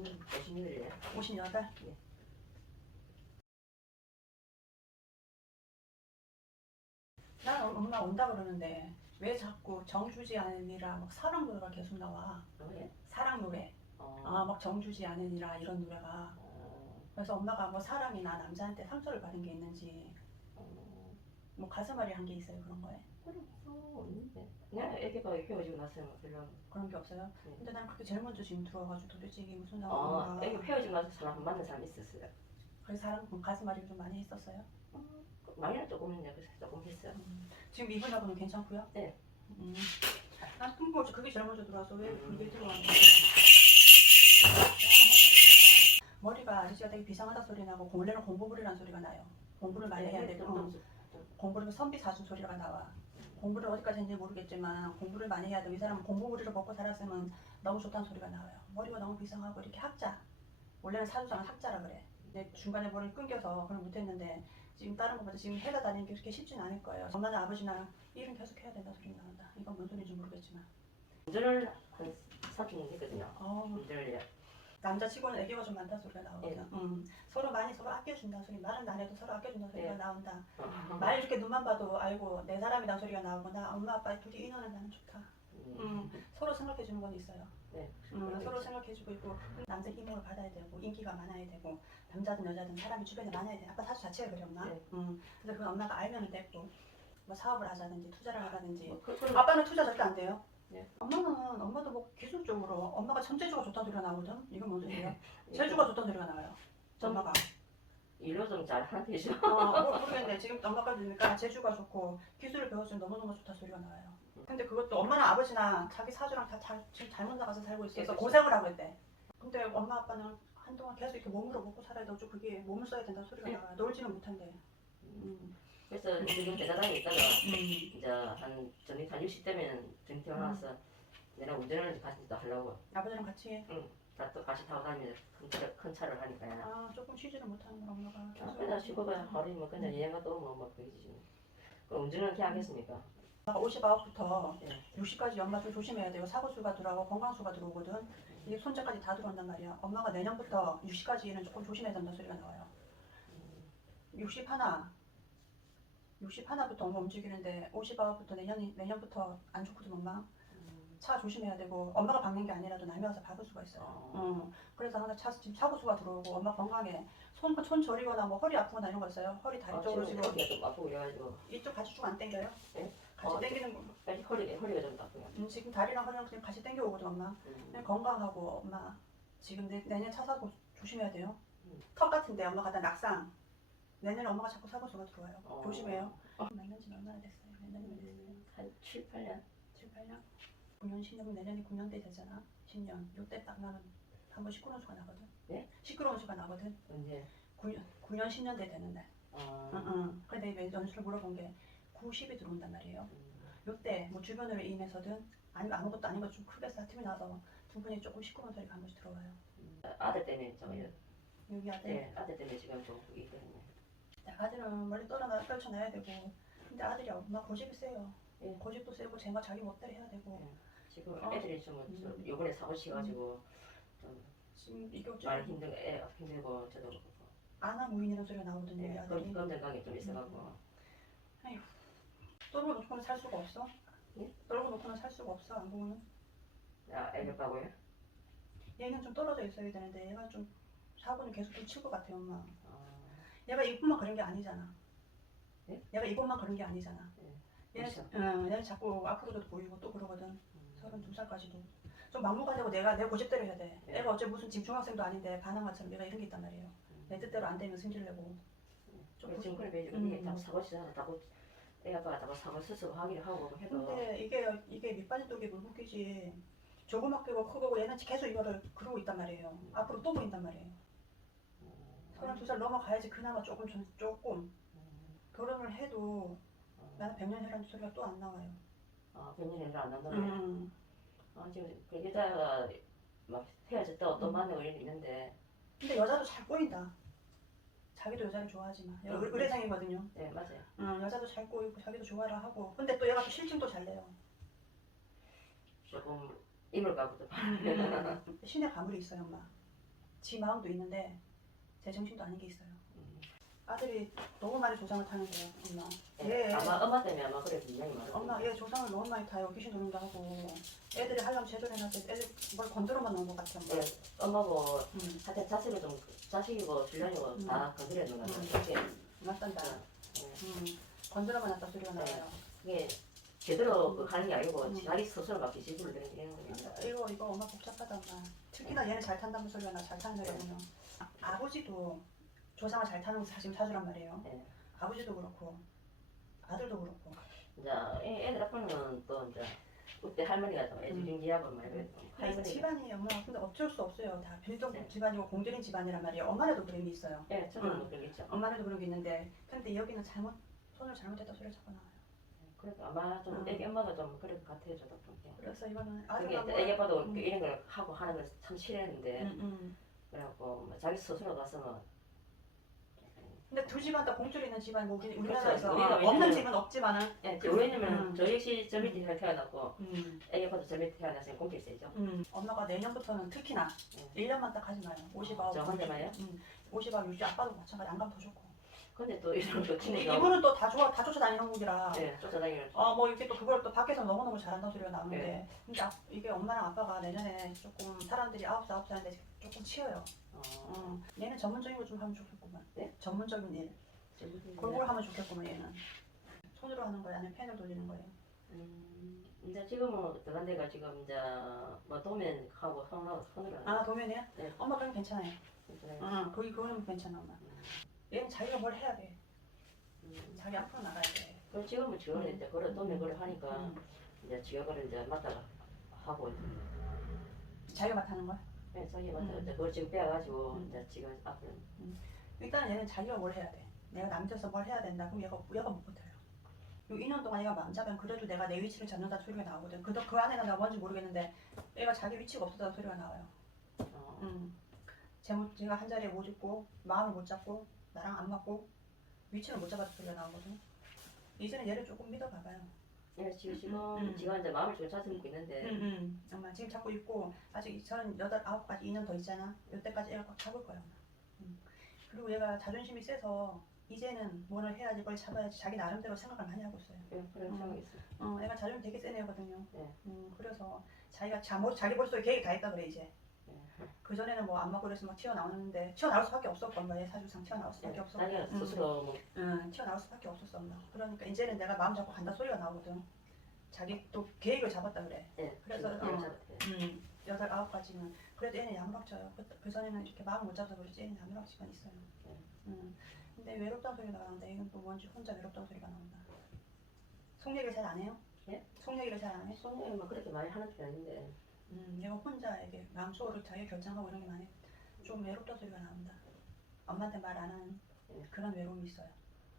50, 56이래. 58? 네. 난 엄마 온다 그러는데 왜 자꾸 정주지 않으니라 막 사랑 노래가 계속 나와 그래? 사랑 노래 어, 아 막 정주지 않으니라 이런 노래가 어, 그래서 엄마가 뭐 사랑이나 남자한테 상처를 받은 게 있는지 어, 뭐 가슴앓이 한 게 있어요 그런 거에 그래, 어, 없는데. 그냥 애기가 헤어지고 나서 뭐 별로. 그런 게 없어요 네. 근데 난 그게 제일 먼저 지금 들어가지고 도대체 이게 무슨 어, 상황인가 애기 헤어지고 나서 사람 만난 사람 있었어요. 그래서 사람 그 가슴앓이를 좀 많이 했었어요 어, 많이는 조금 했네. 그래서 조금 했어요. 음. 지금 이분하고는 괜찮고요? 네. 음. 난 끊고 그게 제일 먼저 들어와서 왜 그게 들어왔는지 머리가 아저씨가 되게 비상하다 소리 나고 원래는 공부불이라는 소리가 나요 공부를 많이 해야 되고 어. 공부를 선비 사준 소리가 나와 공부를 어디까지 했는지 모르겠지만 공부를 많이 해야 되고 이 사람은 공부부리를 먹고 살았으면 너무 좋다는 소리가 나와요. 머리가 너무 비상하고 이렇게 학자. 원래는 사주장은 학자라 그래. 근데 중간에 머리를 끊겨서 그걸 못했는데 지금 다른 것보다 지금 해가 다니는 게 그렇게 쉽진 않을 거예요. 엄마나 아버지나 일은 계속 해야 된다 소리 나온다. 이건 뭔 소리인지 모르겠지만. 운전을 한 30년 했거든요. 어, 운전을 남자치고는 애교가 좀 많다 소리가 나오거든 예. 음, 서로 많이 서로 아껴준다 소리 말은 안 해도 서로 아껴준다 소리가 예. 나온다 어, 말 이렇게 눈만 봐도 알고 내 사람이란 소리가 나오고 나 엄마 아빠 둘이 인연은 나는 좋다 음, 서로 생각해 주는 건 있어요. 네. 음, 서로 생각해 주고 있고 남자 힘을 받아야 되고 인기가 많아야 되고 남자든 여자든 사람이 주변에 많아야 돼. 아빠 사주 자체가 엄마. 네. 음, 그래서 그 엄마가 알면은 됐고 뭐 사업을 하자든지 투자를 하자든지. 뭐, 그, 그, 아빠는 투자 절대 안 돼요. 네. 엄마는 엄마도 뭐 기술적으로 엄마가 천재주가 좋다는 소리가 나오거든. 이건 뭔? 예. 재주가 좋다는 소리가 나와요. 좀- 엄마가. 일로 좀 잘하는 되죠. 어, 뭐 모르겠네. 지금 엄마가 들으니까 재주가 좋고 기술을 배웠으면 너무너무 좋다 소리가 나와요. 근데 그것도 엄마나 아버지나 자기 사주랑 다 잘, 지금 잘못 나가서 살고 있어서 그렇죠. 고생을 하고 있대. 근데 엄마 아빠는 한동안 계속 이렇게 몸으로 먹고 살아야 되고 좀 그게 몸을 써야 된다는 소리가 네. 나와요. 놀지는 못한대. 음. 그래서 지금 대단하게 있다가 음. 이제 한 전이 한 60대면 전이 태어나서 내가 운전을 같이 또 하려고 아버지랑 같이 해. 다또 같이 타고 다니면서 큰, 차, 큰 차를 하니까 아 조금 쉬지를 못하는 건 엄마가 계속. 그냥 쉬고가 하루면 그냥 여행 갔다 오면 뭐 그러지 그 운전은 그냥 하겠습니까? 엄마가 59부터 네. 60까지 엄마 좀 조심해야 돼요. 사고수가 들어오고 건강수가 들어오거든. 이게 손자까지 다 들어온단 말이야. 엄마가 내년부터 60까지는 조금 조심해야 된다는 소리가 나와요. 60 하나, 60 하나부터 엄마 움직이는데 59부터 내년 내년부터 안 좋거든 엄마. 차 조심해야 되고 엄마가 박는 게 아니라도 남이 와서 박을 수가 있어요. 어. 어, 그래서 항상 차 지금 사고수가 들어오고 엄마 건강에 손, 손 저리거나 뭐 허리 아프거나 이런 거 있어요. 허리 다리 아, 쪽으로 지금 허리가 좀 아프고 이래가지고 이쪽 같이 쭉 안 당겨요? 네? 같이 어, 당기는 거. 빨리 허리가 허리가 좀 아프요. 음, 지금 다리랑 허리랑 그냥 같이 당겨 오거든 엄마. 음. 건강하고 엄마 지금 내, 내년 차 사고 조심해야 돼요. 음. 턱 같은데 엄마 가 다 낙상. 내년에 엄마가 자꾸 사고수가 들어와요. 어. 조심해요. 만난 지 얼마나 됐어요? 몇 년이나 됐어요? 한 7, 8년? 7, 8년? 9년, 10년, 내년이 9년 돼 되잖아. 10년. 요때 딱 나는 한번 시끄러운 수가 나거든. 네? 시끄러운 수가 나거든. 언제? 9년, 9년 10년 돼 되는 날. 어, 응, 응. 근데 왜 연수를 물어본 게 90이 들어온단 말이에요. 음. 요때 뭐 주변으로 인해서든 아니면 아무것도 아닌 것좀 크게 사팀이 나서 두 분이 조금 시끄러운 소리가 한 번씩 들어와요. 음. 아들 때문에 저 여기 아들. 네, 아들 때문에 지금 좀 있거 아들은 멀리 떨어나 떨쳐놔야 되고 근데 아들이 엄마 고집이 세요. 예. 고집도 세고 제가 자기 멋대로 해야 되고 지금 어. 애들이 좀, 좀 요번에 사고 치가지고 지금 이게 말 힘든 애 힘들고 저도 그렇고 아나 무인이라는 소리가. 이 네, 아들이 건 건강이 좀 있어갖고 떨고 놓고는 살 수가 없어. 예? 떨고 놓고는 살 수가 없어. 안 보면 야 애교 빠고요? 얘는 좀 떨어져 있어야 되는데 얘가 좀 사고는 계속 붙일 것 같아요, 엄마. 어, 얘가 이것만 그런 게 아니잖아. 예? 얘가 이것만 그런 게 아니잖아. 얘는, 그렇죠. 응, 얘는 자꾸 앞으로도 보이고 또 그러거든. 음. 서른 두 살까지도 좀 막무가내고 내가 내 고집대로 해야 돼. 네. 애가 어째 무슨 지금 중학생도 아닌데 반항아처럼 얘가 이런 게 있단 말이에요. 음. 내 뜻대로 안 되면 승질 내고. 좀 그래, 지금 부수- 그래 음. 자꾸 사고 자꾸 애 아빠가 자꾸 사고 스스로 하기를 하고 해도 근데 이게 이게 밑빠진 독이 물붓기지. 조그맣게고 크고 얘는 계속 이거를 그러고 있단 말이에요. 앞으로 또 보인단 말이에요. 음. 서른 두살 넘어가야지 그나마 조금 좀- 조금 음. 결혼을 해도 어. 나는 백년이라는 소리가 또 안 나와요. 아, 백년이 안 난다네. 음. 아, 지금 그 여자가 막 헤어졌다 어떤 음. 이런 게 있는데, 근데 여자도 잘 보인다. 자기도 여자를 좋아하지만 음. 의- 의뢰생이거든요. 네 맞아요. 응, 여자도 잘 꼬이고 자기도 좋아라 하고 근데 또 얘가 또 실증도 잘 내요 조금 이물까 보다. 음. 신의 가물이 있어요, 엄마. 지 마음도 있는데 제 정신도 아닌 게 있어요. 아들이 너무 많이 조상을 타는 거예요, 엄마. 예, 얘, 아마 엄마 때문에 아마 그래 굉장히 많아. 엄마 얘 조상을 너무 많이 타요. 귀신 조명도 하고. 애들이 하려면 제조해놨을 때 애들 뭘 건드려만 놓은 것 같아, 엄마. 예, 엄마고 음, 하여튼 자식을 좀 자식이고 신랑이고 음. 다 건드렸는 거 같아. 음. 맞단다. 예, 음, 건드려만 놨다 소리가 나와요. 그게 제대로 그 하는 게 아니고 음. 자기 스스로 막 기집을 내는 게 거니까. 이거 이거 엄마 복잡하다 엄마. 특히나 얘는 잘 탄다는 소리가 나 잘 타는 애는 아버지도 조상을 잘 타는 사실 사주란 말이에요. 네. 아버지도 그렇고 아들도 그렇고. 이제 애- 애들 아빠는 또 이제 그때 할머니가 좀 애지중지하고 막 이래. 그래서 할머니가 집안이 엄마 근데 어쩔 수 없어요. 다 빌동 네. 집안이고 공들인 집안이란 말이에요. 엄마라도 그런 게 있어요. 예, 저는 음. 뭐 그런 게 있죠. 엄마라도 그런 게 있는데 근데 여기는 잘못 손을 잘못했다 자꾸 나와요. 그래도 아마 좀 음. 애기 엄마가 좀 그럴 것 같아요, 저도 좀. 예. 그래서 이거는 그게 아들과 이제 애기 아빠도 음. 그 이런 걸 하고 하는 걸 참 싫어했는데 음, 음. 그래갖고 뭐 자기 스스로 가서 뭐 근데 두 집안 다 공줄 있는 집안 뭐 우리 우리나라에서 그렇죠. 우리가 없는 왜냐면- 집은 없지만은 예, 저 왜냐면 음. 저 역시 저 밑에 태어났고 음. 애기 아빠도 저 밑에 태어나서 공길 세죠. 음, 엄마가 내년부터는 특히나 네. 1년만 딱 하지 마요. 50아홉. 저 혼자만요? 음, 50아홉 유지 아빠도 마찬가지 안가면 더 좋고. 근데 또 이런 친해가 이분은 또 다 좋아 다 쫓아다니는 곡이라. 예, 쫓아다니면 어뭐 이렇게 또 그걸 또 밖에서 너무너무 잘한다는 소리가 나오는데 네. 근데 아, 이게 엄마랑 아빠가 내년에 조금 사람들이 아홉 살 아홉 살인데 조금 치여요. 어, 어, 얘는 전문적인 거 좀 하면 좋겠구만. 네? 전문적인 일. 좀 골고루 하면 좋겠구만 얘는. 손으로 하는 거예요, 아니면 펜을 돌리는 거예요. 음, 이제 지금은 들어간 데가 지금 이제 뭐 도면하고 손으로 손으로 하는 아 도면이야? 네. 엄마 그럼 괜찮아요. 거잖아요. 응, 거기 그거는 괜찮아 엄마. 얘는 자기가 뭘 해야 돼. 음. 자기 앞으로 나가야 돼. 그럼 지금은 지원을 이제 그런 도면 그걸 하니까 음. 이제 지역을 이제 맡다가 하고 자기가 맡는 거야? 네, 자기 맡아 음. 이제 그걸 지금 빼가지고 음. 이제 지금 앞으로 일단 얘는 자기가 뭘 해야 돼. 내가 남자서 뭘 해야 된다. 그럼 얘가 얘가 못 버텨요. 요 2년 동안 얘가 잡으면 그래도 내가 내 위치를 잡는다 소리가 나오거든. 그, 그 안에는 내가 뭔지 모르겠는데 얘가 자기 위치가 없었다는 소리가 나와요. 어, 음. 제가 한 자리에 못 있고 마음을 못 잡고 나랑 안 맞고 위치를 못 잡아서 소리가 나오거든. 이제는 얘를 조금 믿어봐봐요. 예, 지금 지금 음. 지금 이제 마음을 좀 찾고 있는데 응, 응. 엄마 지금 잡고 있고 아직 저는 여덟 아홉까지 2년 더 있잖아. 이때까지 얘가 꽉 잡을 거야. 엄마. 응. 그리고 얘가 자존심이 세서 이제는 뭐를 해야지 뭘 잡아야지 자기 나름대로 생각을 많이 하고 있어요. 예, 그런 음. 생각이 있어요. 어, 얘가 자존심 되게 센 애거든요. 네. 음, 그래서 자기가 자, 뭐, 자기 벌써 계획이 다 있다 그래 이제. 예. 그 전에는 뭐 안 먹고 그래서 막 튀어나오는데 튀어나올 수밖에 없었고 엄마 얘 사주상 튀어나올 수밖에 예, 없었고. 자기가 응. 스스로 뭐 응, 튀어나올 수밖에 없었어 엄마. 그러니까 이제는 내가 마음 잡고 간다 소리가 나오거든. 자기 또 계획을 잡았다 그래. 예, 그래서, 어. 잡았대요. 음, 여덟 아홉 가지는 그래도 얘는 야무락져요. 그, 그 전에는 이렇게 마음 못 잡아서 그렇지 얘는 야무락지만 있어요. 네. 음, 근데 외롭다는 소리가 나는데 이건 또 뭔지 혼자 외롭다는 소리가 나온다. 속 얘기를 잘 안 해요? 예? 속 얘기를 잘 안 해? 손님이 뭐 그렇게 많이 하는 편 아닌데 음, 얘가 혼자 이게 마음속으로 자기 결정하고 이런 게 많이 좀 외롭다는 소리가 나온다. 엄마한테 말 안 하는 예. 그런 외로움이 있어요.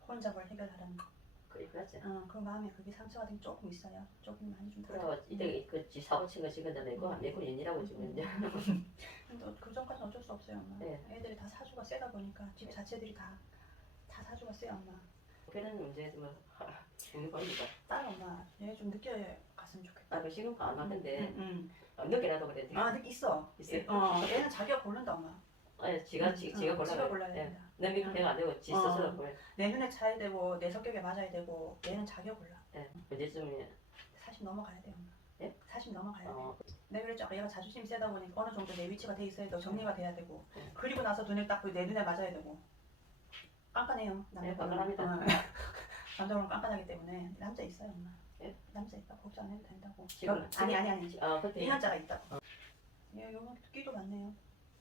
혼자 뭘 해결하라는 거. 그렇지. 어, 그 마음에 그게 상처가 좀 조금 있어요. 조금 많이 좀. 그래서 이때 그지 사고 친 거 지금 이제 내고 음. 내고 연이라고 지금 이제 근데 그 전까지는 어쩔 수 없어요, 엄마. 네. 애들이 다 사주가 세다 보니까 집 자체들이 다, 다 사주가 세요, 엄마. 그런 문제에서 뭐 중요 겁니다. 딸 엄마, 얘좀 늦게 갔으면 좋겠다. 나그 시간도 안 맞는데 응, 어, 늦게라도 그래. 응. 아, 늦 있어. 있어요? 어, 얘는 자기가 고른다, 엄마. 예, 지가 지, 응, 지가 응, 골라. 지가 골라야 예. 된다. 내 내가 안 되고 지 어. 스스로 골라. 내 눈에 차야 되고, 내 성격에 맞아야 되고, 얘는 자기가 골라. 예. 언제쯤에 40 넘어가야 돼, 엄마. 예? 40 넘어가야 돼. 어, 내가 그랬죠. 아까 얘가 자존심이 세다 보니까 어느 정도 내 위치가 돼 있어야 돼. 정리가 돼야 되고. 응. 그리고 나서 눈을 딱내 눈에 맞아야 되고. 깐깐해요. 네, 남자분은. 깐깐합니다. 어. 남자분은 깐깐하기 때문에 남자 있어요, 엄마. 예? 남자 있다. 걱정 안 해도 된다고. 지금 겨- 아니 아니 아니. 어, 그때 2년짜가 있다고. 얘 요거 끼도 많네요.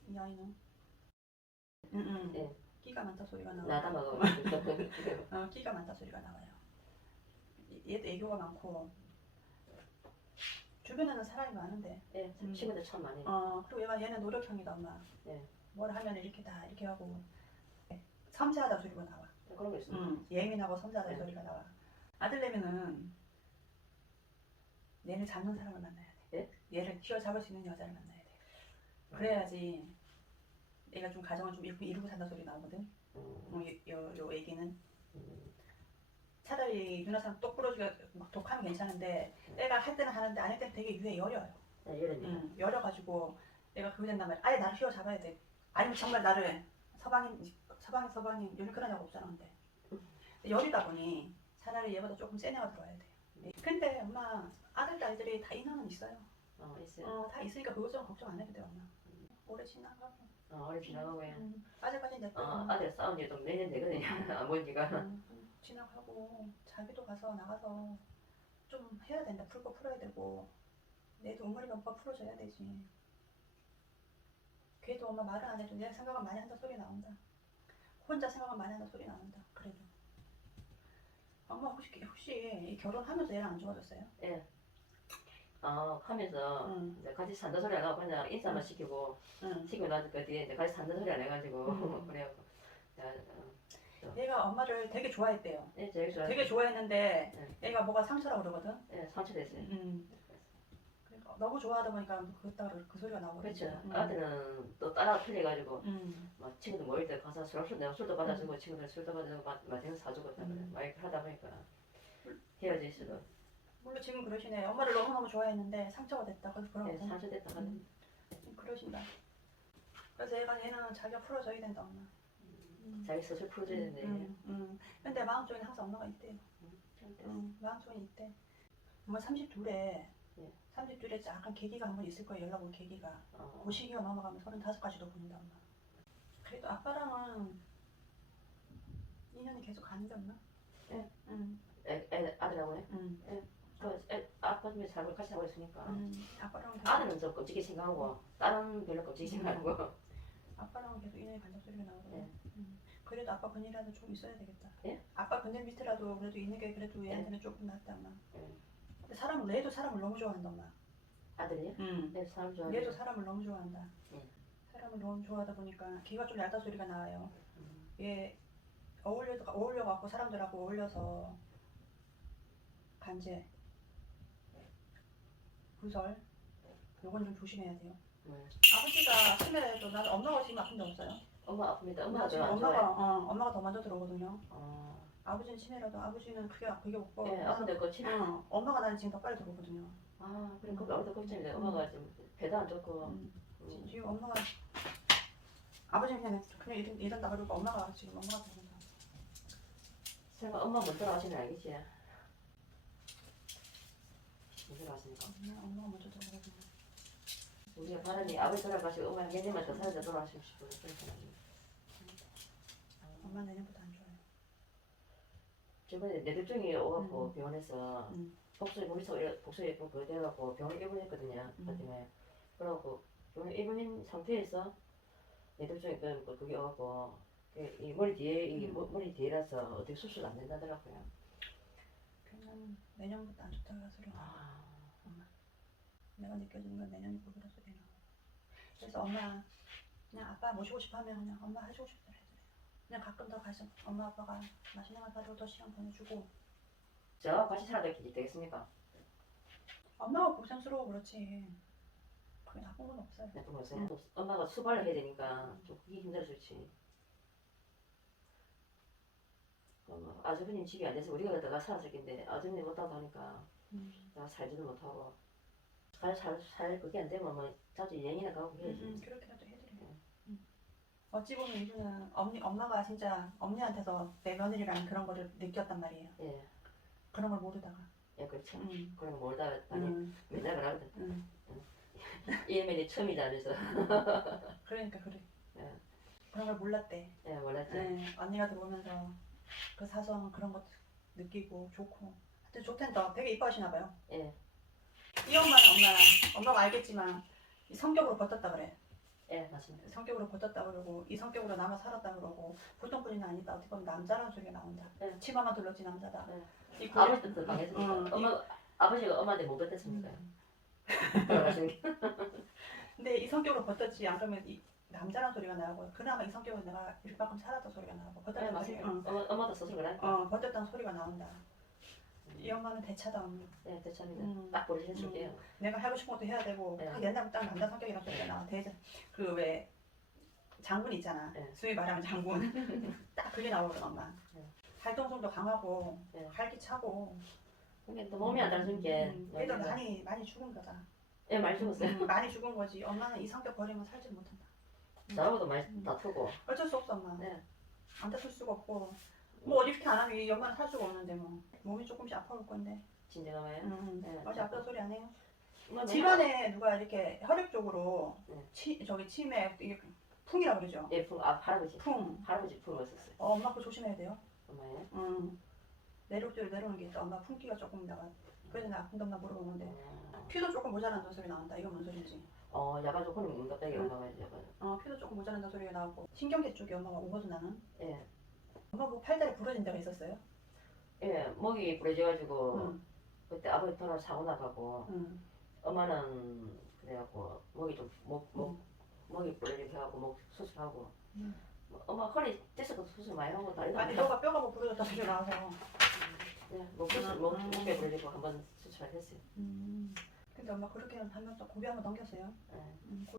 이 아이는. 응응. 예. 끼가 많다 소리가 나와. 나다 먹어. 어, 끼가 많다 소리가 나와요. 이- 얘도 애교가 많고 주변에는 사람이 많은데 예, 음. 친구들 참 많이. 어 그리고 얘가 얘는 노력형이다 엄마. 네. 뭘 하면 이렇게 다 이렇게 하고 섬세하다 소리가 나와. 그런 거 있습니다. 음, 예민하고 섬세하다 네. 소리가 나와. 아들 내면은 얘를 잡는 사람을 만나야 돼. 얘를 휘어잡을 수 있는 여자를 만나야 돼. 그래야지 얘가 좀 가정을 좀 이루고, 이루고 산다 소리 나오거든. 음, 어, 요, 요, 음, 차라리 누나처럼 똑부러지게 막 독하면 괜찮은데 애가 할 때는 하는데 안 할 때는 되게 위에 여려요. 네, 이러니까. 음, 열어가지고 내가 그거 된다면 아예 나를 휘어 잡아야 돼. 아니면 정말 나를 서방님 서방님 서방님 요즘 그런 적 없잖아 근데 열이다 보니 차라리 얘보다 조금 센 애가 들어와야 돼. 근데 엄마 아들 딸들이 다 인원은 있어요. 어, 있어요. 어, 다 있으니까 그것 좀 걱정 안 해도 돼 엄마. 오래 지나가고. 어, 어려 지나가고 요. 음, 아직까지 이제 어, 아들 싸운 지도 몇년 되거든요. 안본 지가. 음, 음, 지나가고 자기도 가서 나가서 좀 해야 된다. 풀 거 풀어야 되고 내도 우물이가 오빠 풀어줘야 되지. 걔도 엄마 말을 안 해도 내 생각은 많이 한다 소리 나온다. 혼자 생각은 많이 한다 소리 나온다. 그래도 엄마 혹시 혹시 이 결혼하면서 얘랑 안 좋아졌어요? 어, 하면서 응, 이제 같이 산다 소리 안 하고 그냥 인사만 시키고 응. 시키고 나서 그 뒤에 이제 같이 산다 소리 안 해가지고 음. 그래갖고 야, 어, 얘가 엄마를 되게 좋아했대요. 네, 제일 좋아. 되게 좋아했는데 얘가 뭐가 상처라고 그러거든. 네, 상처 됐어요. 음. 그러니까 너무 좋아하다 보니까 그 따로 그 소리가 나오고. 그렇죠. 아들은 또 따라 틀려가지고 음. 막 친구들 모일 때 가서 술, 술 내가 술도 받아주고 친구들 술도 받아주고 마- 맛있는 거 사주고 음. 막 이렇게 하다 보니까 헤어질 수도 물론 지금 그러시네. 엄마를 너무너무 좋아했는데 상처가 됐다. 그래서 네, 그러거든. 상처 됐다 하는 음. 그러신다. 그래서 얘가 얘는 자기가 풀어줘야 된다 엄마. 음. 자기 스스로 풀어줘야 되는데 음, 음. 근데 마음속에 항상 엄마가 있대요. 좀 음, 마음속에 있대. 엄마 32에 예. 32에 약간 계기가 한 번 있을 거예요. 연락 온 계기가. 어, 그 시기가 넘어가면 35까지도 보낸다 엄마. 그래도 아빠랑은 인연이 계속 가는데 엄마? 네. 응. 애, 애, 아들하고요? 응. 그 애, 아빠 집에 살고 같이 살고 있으니까 응. 아빠랑은 계속, 아들은 좀 끔찍이 생각하고 딸은 별로 끔찍이 생각하고 아빠랑은 계속 인연이 간다 소리가 나거든. 네. 응. 그래도 아빠 그늘이라도 좀 있어야 되겠다. 예? 아빠 그늘 밑에라도 그래도 있는 게 그래도 얘한테는 조금 낫다 엄마. 네. 근데 사람은 얘도 사람을 너무 좋아한다 엄마. 아들이요? 응. 네, 사람 좋아하는 얘도 사람을 너무 좋아한다. 네. 사람을 너무 좋아하다 보니까 귀가 좀 얇다 소리가 나와요. 음, 얘 어울려 어울려 갖고 사람들하고 어울려서 간제 구설 요건 좀 조심해야 돼요. 네. 아버지가 치매라도 나는 엄마가 지금 아픈 적 없어요. 엄마 아픕니다. 엄마가 지금 저안 엄마가. 어, 엄마가 더 먼저 들어오거든요. 어, 아버지는 치매라도 아버지는 그게 그게 없고 예, 아픈데 그 치. 응, 엄마가 나는 지금 더 빨리 들어오거든요. 아, 그거 어디 걱정인데 엄마가 지금 배도 안 좋고. 음. 음, 지금 엄마가 아버지는 그냥 그냥 이런 이런다 그러고 엄마가 지금 엄마가 들어온다. 설마 엄마 못 들어가시는 알겠지? 못 들어가시니까. 엄마 먼저 들어오거든요. 우리가 바람이 아버지 돌아가시고 엄마 몇 년만 더 살다 돌아가시고 싶어 그런 사람이. 엄마 내년부터 안 좋아요. 저번에 뇌졸중이 오갖고 음. 병원에서 음. 복수에 머리서 복수에 그거 돼갖고 병원 입원했거든요. 음. 그때문에 그래갖고 병원 입원인 상태에서 뇌졸중이 그 그- 그게 오갖고 그이 머리 뒤에 이 음. 머- 머리 뒤에라서 어떻게 수술 안 된다더라고요. 그냥 내년부터 안 좋다가 소리 나. 아, 내가 느껴지는 건 내년이 보기로 소리 나. 그래서 엄마 그냥 아빠 모시고 싶어 하면 그냥 엄마 해주고 싶다 해줘요. 그냥 가끔 더 가서 엄마 아빠가 맛있는 거 사주고 더 시간 보내주고 저와 같이 살아도 되겠습니까? 엄마가 고생스러워 그렇지. 그게 나쁜 건 없어요. 나쁜 거 없어요. 엄마가 수발을 해야 되니까 좀 그게 힘들어 좋지. 어, 아주버님 집이 안 돼서 우리가 그다가 살았을 텐데 아주버님 못하고 하니까 음. 내가 살지도 못하고 살, 살, 살 그게 안 되면 뭐 자주 여행이나 가고 해야지. 음, 그렇게라도 해드려요. 음. 어찌 보면 이주는 엄니, 엄마가 진짜 엄니한테서 내 며느리라는 그런 거를 느꼈단 말이에요. 예, 그런 걸 모르다가. 예 그렇죠. 음. 그런 거 모르다 아니 음, 맨날 그러거든. 음. 이해면이 처음이다 그래서 그러니까 그래. 예. 그런 걸 몰랐대. 예 몰랐지. 네, 언니가 들어오면서 그 사성 그런 것 느끼고 좋고 하여튼 좋텐다 되게 이뻐하시나 봐요 예, 이 엄마는 엄마 엄마가 알겠지만 이 성격으로 버텼다 그래 예 맞습니다. 성격으로 버텼다 그러고 이 성격으로 남아 살았다 그러고 보통 분이는 아니다 어떻게 보면 남자라는 소리가 나온다 네. 치마만 둘렀지 남자다 네. 이? 응, 이- 엄마 아버지가 엄마한테 못 뱉었습니까? 음. 돌아가시는 게. 근데 이 성격으로 버텼지 안 그러면 이 남자라는 소리가 나오고 그나마 이 성격으로 내가 이만큼 살았다 소리가 나오고 네 버텼다는 소리 맞습니다. 응. 엄마 엄마도 스스로 그래. 어 버텼다는 소리가 나온다 이 엄마는 대차다 언니 네 대참이다. 음. 딱 보여줄게요. 내가 하고 싶은 것도 해야 되고 네. 딱 옛날 딱 남자 성격이란 소리가 나와 대장 그왜 장군 있잖아 네. 소위 말하면 장군 딱 그게 나오거든 엄마 네. 활동성도 강하고 네. 활기차고 그게 또 몸이 안 따라준 게. 음, 그래도 많이 많이 죽은 거다. 예, 많이 죽었어요. 음, 많이 죽은 거지. 엄마는 이 성격 버리면 살지 못한다. 저하고도 많이 다투고. 어쩔 수 없어 엄마. 네. 안 다툴 수가 없고. 뭐 어디 이렇게 안 하면 이 엄마는 살 수가 없는데 뭐 몸이 조금씩 아파올 건데. 진정하면. 음, 네. 어제 아빠 소리 안 해요? 뭐 집안에 누가 이렇게 혈액 쪽으로 네. 치 저기 치매 이게 풍이라 그러죠. 예, 풍, 아, 할아버지. 풍. 할아버지 풍 왔었어요. 어, 엄마 그거 조심해야 돼요. 엄마예. 음. 내려올 때 내려오는 게 있어. 엄마 품기가 조금 나가. 그래서 나 아픈데 엄마 물어보는데 어, 피도 조금 모자란다는 소리 나온다. 이거 뭔 소리지? 어, 약간 조금 뭔가 빼기 응. 엄마가 약간. 어, 피도 조금 모자란다는 소리가 나왔고 신경계 쪽에 엄마가 오거든 나는. 예. 엄마 뭐 팔다리 부러진 데가 있었어요? 예, 목이 부러져가지고 응. 그때 아버지 돌아 사고 나가고 응. 엄마는 그래갖고 목이 좀목 목 목이 부러지게 해갖고 목 수술하고 음. 뭐 엄마 허리 떼서도 수술 많이 하고 다니다 아니 너가 뼈가 뭐 부러졌다 소리 나와서. 네, 목 수술 목 목에 부러지고 한번 수술을 했어요. 음. 근데 엄마 그렇게 하면 또 고비 한번 넘겼어요. 예. 음, 고-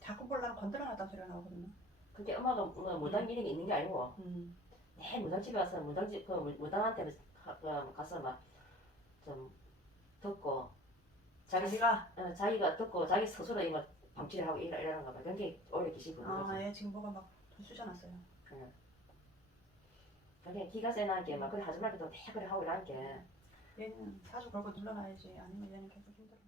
자꾸 볼랑 건드려놨다는 소리가 나오거든요. 그게 엄마가 뭐 무당 일이 있는 게 아니고 음. 내 무당 집에 와서 무당 집 그 무- 무당한테 가, 그 가서 막 좀 듣고 자기 자기가 어, 자기가 듣고 자기 스스로 이거 방치를 하고 이러, 이러는가 봐. 그런 게 오래 계신 거예요. 아, 얘 지금 뭐가 막 쑤셔놨어요. 그게 기가 세나게 막 그래 하지 말고 또 그래 하고 이러는 게 얘는 사주 걸고 눌러놔야지. 아니면 얘는 계속 힘들어.